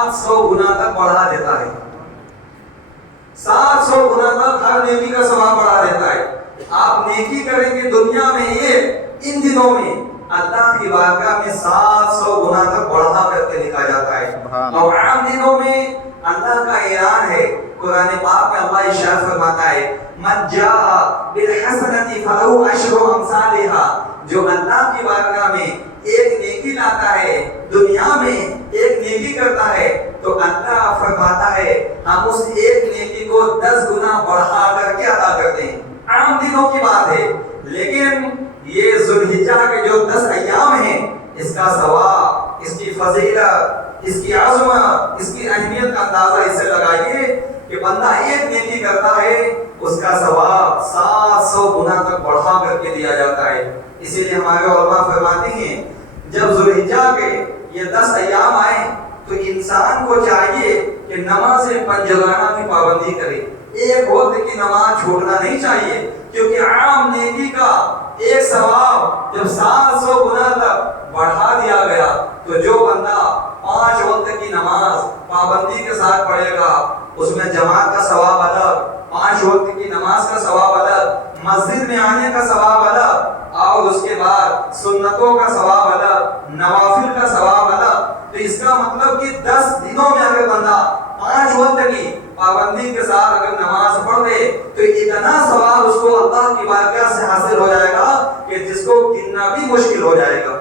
700 گنا تک بڑھا دیتا ہے. 700 گنا تک ہر نیکی کا ثواب بڑھا دیتا ہے. آپ نیکی کریں گے دنیا میں ان دنوں میں اللہ کی بارگاہ میں 700 گنا تک بڑھا کر کے لکھا جاتا ہے. اور عام دنوں میں اللہ کا اعلان ہے قرآن پاک میں اللہ ارشاد فرماتا ہے من جاء بالحسنۃ فلہ عشر امثالها. جو اللہ کی بارگاہ میں ایک نیکی لاتا ہے, دنیا میں ایک نیکی کرتا ہے, تو اللہ فرماتا ہے ہم اس ایک نیکی کو 10 گنا بڑھا کر کے ادا کرتے ہیں. عام دنوں کی بات ہے, لیکن یہ ذوالحجہ کے جو 10 ایام ہیں اس کا ثواب, اس کی فضیلت, اس کی عظمت, اس کی اہمیت کا اندازہ اس سے لگائیے کہ بندہ ایک نیکی کرتا ہے اس کا ثواب 700 گنا تک بڑھا کر کے دیا جاتا ہے. اسی لیے ہمارے علماء فرماتے ہیں جب ذوالحجہ کے یہ 10 ایام آئے تو انسان کو چاہیے کہ نماز پنجگانہ کی پابندی کرے. ایک وقت کی نماز چھوڑنا نہیں چاہیے, کیونکہ عام نیکی کا ایک ثواب جب 700 گنا تک بڑھا دیا گیا تو جو بندہ 5 وقت کی نماز پابندی کے ساتھ پڑھے گا اس میں جماعت کا ثواب الگ, 5 وقت کی نماز کا ثواب الگ, مسجد میں آنے کا ثواب الگ, اور اس کے بعد سنتوں کا ثواب الگ, نوافل کا ثواب الگ. تو اس کا مطلب کہ 10 دنوں میں اگر بندہ 5 وقت کی پابندی کے ساتھ اگر نماز پڑھ دے تو اتنا ثواب اس کو اللہ کی بارگاہ سے حاصل ہو جائے گا کہ جس کو گننا بھی مشکل ہو جائے گا,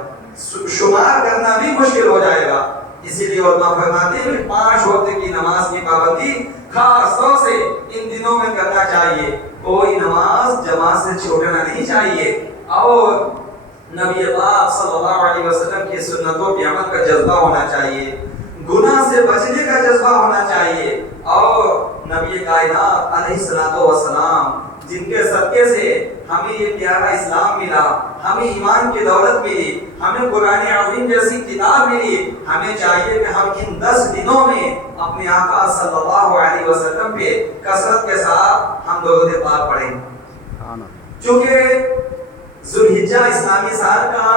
شمار کرنا بھی مشکل ہو جائے گا. اسی لیے علماء فرماتے ہیں کہ 5 وقت کی نماز کی پابندی خاص طور سے ان دنوں میں کرنا چاہیے. کوئی نماز جماعت سے چھوڑنا نہیں چاہیے, اور نبی پاک صلی اللہ علیہ وسلم کی سنتوں کے عمل کا جذبہ ہونا چاہیے, گناہ سے بچنے کا جذبہ ہونا چاہیے. اور نبی کائنات علیہ الصلوۃ والسلام جن کے صدقے سے ہمیں یہ پیارا اسلام ملا, ہمیں ایمان کی دولت ملی, ہمیں قرآن عظیم جیسی کتاب ملی, ہمیں چاہیے کہ ہم ان 10 دنوں میں اپنے آقا صلی اللہ علیہ وسلم پہ کثرت کے ساتھ ہم درود پاک پڑھیں. چونکہ ذوالحجہ اسلامی سال کا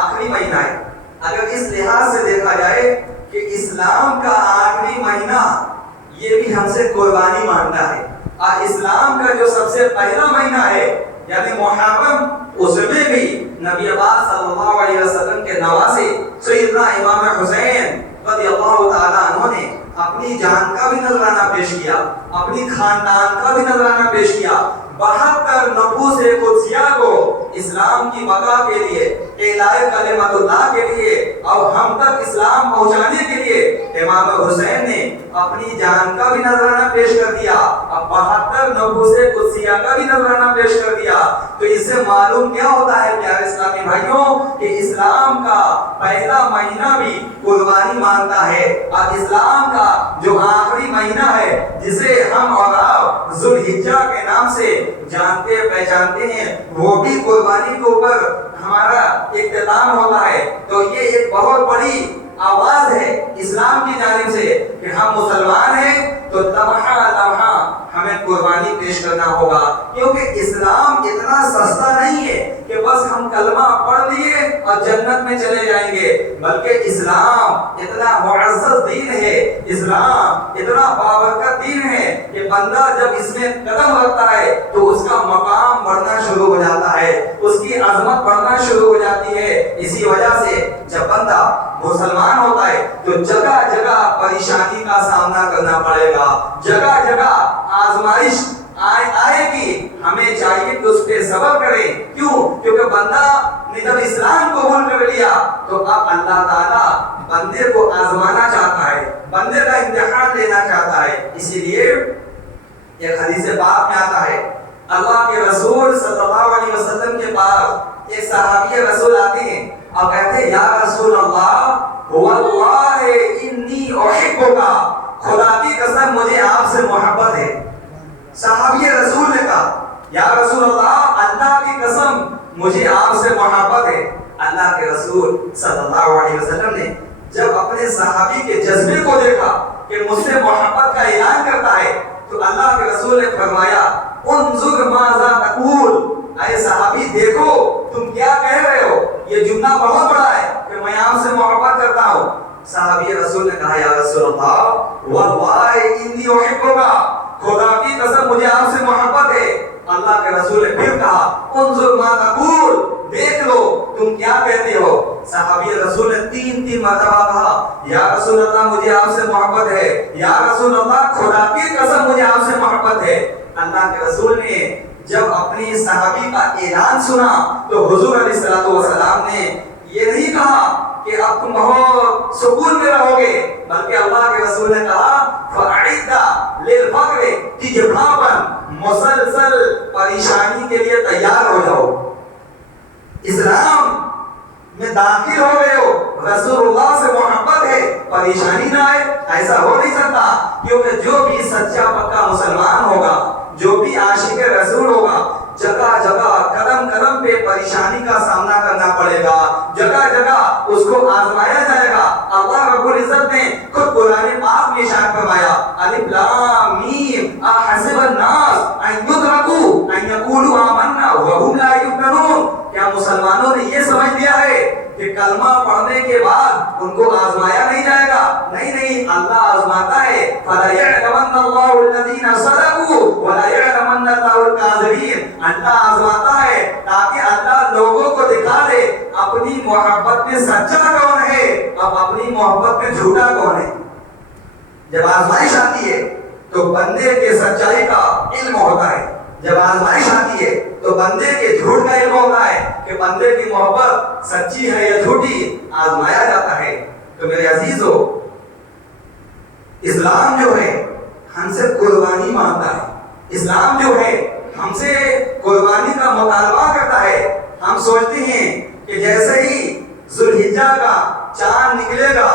آخری مہینہ ہے. اگر اس لحاظ سے دیکھا جائے کہ اسلام کا آخری مہینہ یہ بھی ہم سے قربانی مانگتا ہے. اسلام کا جو سب سے پہلا مہینہ ہے یعنی محرم, اس میں بھی نبی پاک صلی اللہ علیہ وسلم کے نواسے سیدنا امام حسین رضی اللہ تعالیٰ عنہ نے اپنی جان کا بھی نذرانہ پیش کیا, اپنی خاندان کا بھی نذرانہ پیش کیا. 72 نفوس قدسیہ کو اسلام کی بقا کے لیے, اعلاء کلمت اللہ کے لیے اور ہم تک اسلام پہنچانے کے لیے امام حسین نے اپنی جان کا بھی نذرانہ پیش کر دیا, اب 72 نفوس قدسیہ کا بھی نذرانہ پیش کر دیا. تو اس سے معلوم کیا ہوتا ہے پیارے اسلامی بھائیوں کہ اسلام کا پہلا مہینہ بھی قربانی مانگتا ہے, اور اسلام کا جو آخری مہینہ ہے جسے ہم اور آپ ذوالحجہ کے نام سے جانتے پہچانتے ہیں وہ بھی قربانی کے اوپر ہمارا اختتام ہوتا ہے. تو یہ ایک بہت بڑی آواز ہے اسلام کی جانب سے کہ ہم مسلمان ہیں تو لمحہ لمحہ ہمیں قربانی پیش کرنا ہوگا, کیونکہ اسلام اتنا سستا نہیں ہے کہ بس ہم کلمہ پڑھ لیے اور جنت میں چلے جائیں گے, بلکہ اسلام اتنا معزز دین ہے, اسلام اتنا بابرکت دین ہے کہ بندہ جب اس میں قدم رکھتا ہے تو اس کا مقام بڑھنا شروع ہو جاتا ہے, اس کی عظمت بڑھنا شروع ہو جاتی ہے. اسی وجہ سے جب بندہ مسلمان ہوتا ہے تو جگہ جگہ پریشانی کا سامنا کرنا پڑے گا, جگہ جگہ آزمائش آئے گی, ہمیں چاہیے کہ اس پہ صبر کریں. کیوں؟ کیونکہ بندہ نے جب اسلام قبول کر لیا تو اب اللہ تعالیٰ بندے کو آزمانا چاہتا ہے, بندے کا امتحان لینا چاہتا ہے. اسی لیے ایک حدیث پاک میں آتا ہے اللہ کے رسول صلی اللہ علیہ وسلم کے پاس ایک صحابی رسول آتے ہیں اور کہتے ہیں یا رسول اللہ واللہ انی احبک, خدا کی قسم مجھے آپ سے محبت ہے. صحابی رسول نے کہا یا رسول اللہ اللہ کی قسم مجھے آپ سے محبت ہے. اللہ کے رسول صلی اللہ علیہ وسلم نے جب اپنے صحابی کے جذبے کو دیکھا کہ مجھ سے محبت کا اعلان کرتا ہے تو اللہ کے رسول نے فرمایا انظر ماذا تقول, اے صحابی دیکھو تم کیا کہہ رہے ہو, یہ جملہ بہت بڑا ہے کہ میں آپ سے محبت کرتا ہوں. صحابی رسول نے کہا یا رسول اللہ واللہ انی احبک، خدا کی قسم مجھے آپ سے محبت ہے۔ اللہ کے رسول نے پھر کہا انظر ما تقول، دیکھ لو تم کیا کہتے ہو۔ صحابی رسول نے تین مرتبہ کہا یا رسول اللہ مجھے آپ سے محبت ہے، یا رسول اللہ خدا کی قسم مجھے آپ سے محبت ہے۔ اللہ کے رسول نے جب اپنی صحابی کا اعلان سنا تو حضور علیہ الصلوۃ والسلام نے یہ نہیں کہا کہ اب تم بہت سکون میں رہو گے، بلکہ اللہ کے رسول نے کہا فَأَعِدَّ لِلْفَقْرِ تِجْرَابًا، مسلسل پریشانی کے لیے تیار ہو جاؤ۔ اسلام میں داخل ہو گئے ہو، رسول اللہ سے محبت ہے، پریشانی نہ آئے، ایسا ہو نہیں سکتا، کیونکہ جو بھی سچا پکا مسلمان ہوگا، جو بھی عاشق رسول ہوگا، جگہ جگہ قدم قدم پہ پریشانی کا سامنا کرنا پڑے گا، جگہ جگہ اس کو آزمایا جائے گا۔ اللہ رب العزت نے خود قرآن پاک میں ارشاد فرمایا الف لام میم احسب الناس ان یترکوا ان یقولوا آمنا وهم لا یفتنون، کیا مسلمانوں نے یہ سمجھ لیا ہے کہ کلمہ پڑھنے کے بعد ان کو آزمایا نہیں جائے گا؟ نہیں، اللہ آزماتا ہے۔ فَلَيَعْلَمَنَّ اللَّهُ الَّذِينَ صَدَقُوا وَلَيَعْلَمَنَّ اللَّهُ الْكَاذِبِينَ، اللہ آزماتا ہے تاکہ اللہ لوگوں کو دکھا دے اپنی محبت میں سچا کون ہے، اب اپنی محبت میں جھوٹا کون ہے۔ جب آزمائش آتی ہے تو بندے کے سچائی کا علم ہوتا ہے، جب آزمائش آتی ہے تو بندے کے جھوٹ کا علم ہوتا ہے کہ بندے کی محبت سچی ہے یا جھوٹی، آزمایا جاتا ہے۔ تو میرے عزیزو، اسلام جو ہے ہم سے قربانی مانگتا ہے، اسلام جو ہے ہم سے قربانی کا مطالبہ کرتا ہے۔ ہم سوچتے ہیں کہ جیسے ہی ذوالحجہ کا چاند نکلے گا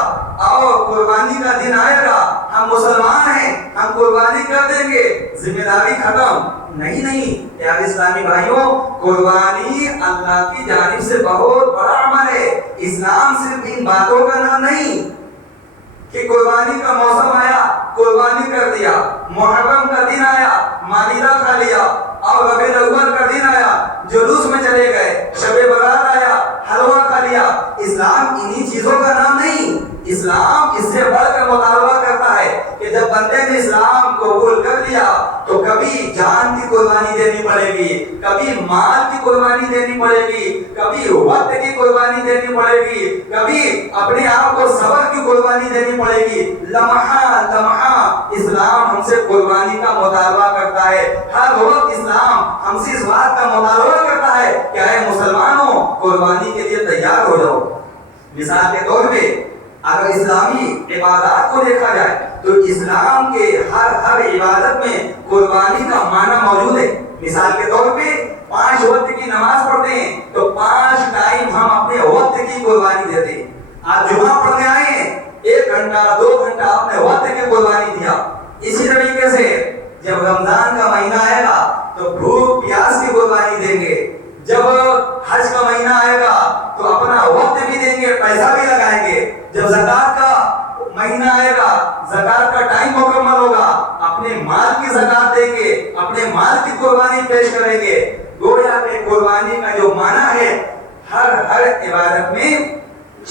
اور قربانی کا دن آئے گا، ہم مسلمان ہیں، ہم قربانی کر دیں گے، ذمہ داری ختم۔ نہیں پیارے اسلامی بھائیوں، قربانی اللہ کی جانب سے بہت بڑا عمل ہے۔ اسلام صرف ان باتوں کا نام نہیں کہ قربانی کا موسم آیا قربانی کر دیا، محرم کا دن آیا مائدہ کھا لیا، اور ربیع الاول کا دن آیا جلوس میں چلے گئے، شب برات آیا حلوہ کھا لیا۔ اسلام انہی چیزوں کا نام نہیں، اسلام اس سے بڑھ کر مطالبہ کرتا ہے کہ جب بندے نے اسلام قبول کر لیا تو کبھی جان کی قربانی دینی پڑے گی، کبھی مال کی قربانی دینی پڑے گی، کبھی وقت کی قربانی دینی پڑے گی، کبھی اپنے آپ کو صبر کی قربانی دینی پڑے گی۔ لمحہ لمحہ اسلام ہم سے قربانی کا مطالبہ کرتا ہے، ہر وقت اسلام ہم سے اس بات کا مطالبہ کرتا ہے کہ اے مسلمانوں قربانی کے لیے تیار ہو جاؤ۔ مثال کے طور پہ اگر اسلامی عبادات کو دیکھا جائے تو اسلام کے ہر عبادت میں قربانی کا معنی موجود ہے۔ مثال کے طور پہ 5 وقت کی نماز پڑھتے ہیں تو 5 ٹائم ہم اپنے وقت کی قربانی دیتے ہیں۔ آج جمعہ پڑھنے آئے ہیں، 1 گھنٹہ 2 گھنٹہ اپنے وقت کی قربانی دیا۔ اسی طریقے سے جب رمضان کا مہینہ آئے گا تو بھوک پیاس کی قربانی دیں گے، جب حج کا مہینہ آئے گا تو اپنا وقت بھی دیں گے، پیسہ بھی لگائیں گے، جب زکات کا مہینہ آئے گا زکات کا ٹائم مکمل ہوگا اپنے مال کی زکات دیں گے، اپنے مال کی قربانی پیش کریں گے۔ گویا کہ قربانی کا جو معنی ہے ہر عبادت میں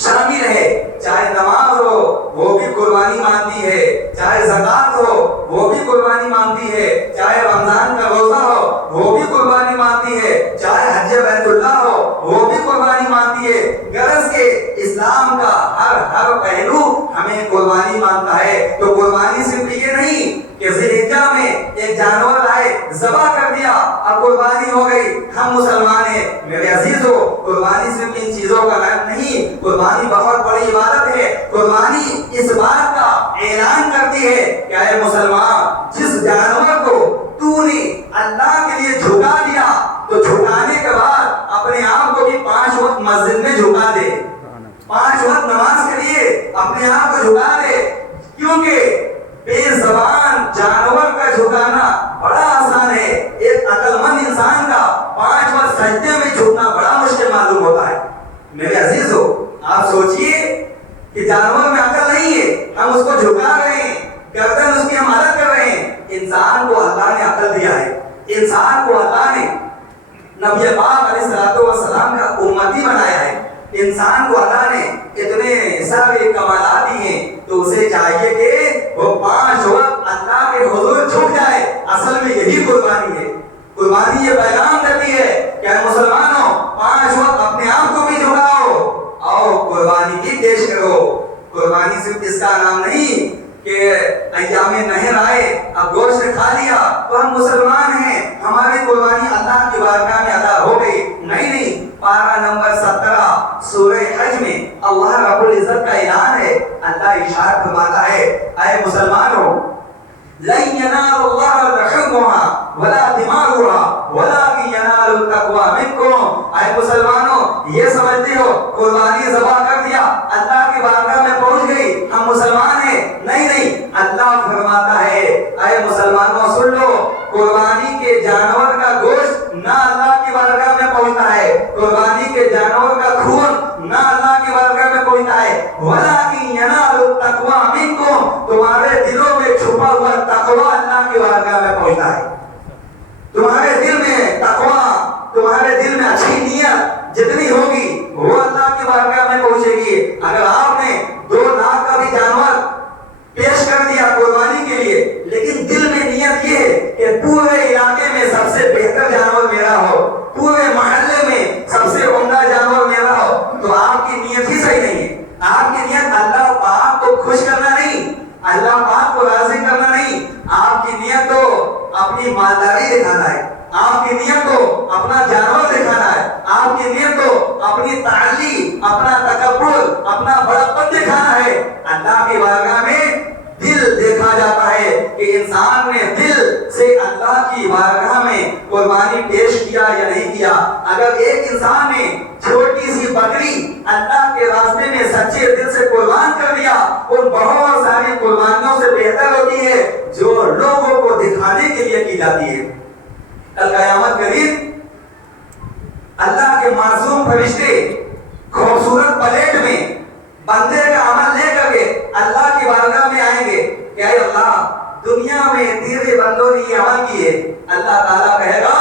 شامل ہے، چاہے نماز ہو وہ بھی قربانی مانتی ہے، چاہے زکات ہو وہ بھی قربانی مانتی ہے، چاہے رمضان کا روزہ ہو وہ بھی قربانی مانتی ہے، چاہے حج بیت اللہ ہو وہ بھی قربانی مانتی ہے۔ غرض کہ اسلام کا ہر پہلو ہمیں قربانی مانتا ہے۔ تو قربانی صرف یہ نہیں کہ ذوالحجہ میں ایک جانور لائے ذبح کر دیا اب قربانی ہو گئی، ہم مسلمان ہیں۔ میرے عزیزو، قربانی صرف ان چیزوں کا نام نہیں، قربانی بہت بڑی عبادت ہے۔ قربانی اس بات کا اعلان کرتی ہے کہ اے مسلمان، جس جانور کو تو نے اللہ کے لیے جھکا دیا تو جھکانے کے بعد اپنے آپ کو بھی 5 وقت مسجد میں جھکا دے، 5 وقت نماز کے لیے اپنے آپ کو جھکا دے، کیونکہ بے زبان جانور کا جھکانا بڑا آسان ہے، ایک عقل مند انسان کا 5 وقت سجدے میں جھکنا بڑا مشکل معلوم ہوتا ہے۔ میرے عزیزو، آپ سوچئے کہ جانور میں عقل نہیں ہے، ہم اس کو جھکا رہے ہیں، گردن اس کی ہم مدد کر رہے ہیں۔ انسان کو اللہ نے عقل دیا ہے، انسان کو اللہ نے نبی پاک علیہ الصلوۃ والسلام کا امتی بنایا ہے، انسان کو اللہ نے اتنے سارے کمالات ہیں، تو اسے چاہیے کہ وہ 5 وقت اللہ کے حضور جھک جائے۔ اصل میں یہی قربانی ہے۔ قربانی یہ پیغام دیتی ہے کہ اے مسلمانوں 5 وقت اپنے آپ کو بھی جھکاؤ اور قربانی بھی پیش کرو۔ قربانی صرف اس کا نام نہیں کہ ایام نہر آئے اب گوشت کھا لیا تو ہم مسلمان ہیں، ہماری قربانی اللہ کی بارگاہ میں ادا ہو گئی، نہیں۔ پارہ نمبر 17 سورہ حج میں اللہ رب العزت کا اعلان ہے۔ اللہ ارشاد فرماتا ہے اے مسلمانوں لن ينال الله لحومها ولا دماؤها ولكن ينال التقوى منكم۔ اے مسلمانوں یہ سمجھتے ہو قربانی ذبح کر دیا اللہ کی بارگاہ میں پہنچ گئی ہم مسلمان ہیں، نہیں۔ اللہ فرماتا ہے اے مسلمانوں سن لو، قربانی کے جانور کا گوشت نہ اللہ کی بارگاہ میں پہنچتا ہے، قربانی کے جانور کا خون نہ اللہ کی بارگاہ میں پہنچتا ہے، ولكن ينال التقوى منكم، تمہارے دلوں میں چھپا ہوا تقوی اللہ کی بارگاہ میں پہنچتا ہے۔ تمہارے دل میں تقوی، تمہارے دل میں اچھی نیت جتنی ہوگی وہ اللہ کی بارگاہ میں پہنچے گی۔ اگر آپ نے 2 لاکھ کا بھی جانور پیش کر دیا قربانی کے لیے، لیکن دل میں نیت یہ ہے کہ پورے علاقے میں سب سے بہتر جانور میرا ہو، پورے محلے میں سب سے عمدہ جانور میرا ہو، تو آپ کی نیت ہی صحیح نہیں ہے۔ آپ کی نیت اللہ پاک کو خوش کرنا نہیں، اللہ پاک کو راضی کرنا نہیں، آپ کی نیت تو اپنی مالداری دکھانا ہے، آپ کی نیت تو اپنا جانور دکھانا ہے، آپ کی نیت تو اپنی تعلی، اپنا تکبر، اپنا بڑپن دکھانا ہے۔ اللہ کی بارگاہ میں دل دیکھا جاتا ہے کہ انسان نے دل سے اللہ کی بارگاہ میں قربانی پیش کیا یا نہیں کیا۔ اگر ایک انسان نے چھوٹی سی بکری اللہ کے راستے میں سچے دل سے قربان کر دیا، ان بہت ساری قربانیوں سے بہتر ہوتی ہے جو لوگوں کو دکھانے کے لیے کی جاتی ہے۔ کل قیامت کے دن اللہ کے معصوم فرشتے خوبصورت پلیٹ میں بندے کا عمل لے کر کے اللہ کی بارگاہ میں آئیں گے کہ اے اللہ دنیا میں تیرے بندوں نے یہ عمل کیے۔ اللہ تعالیٰ کہے گا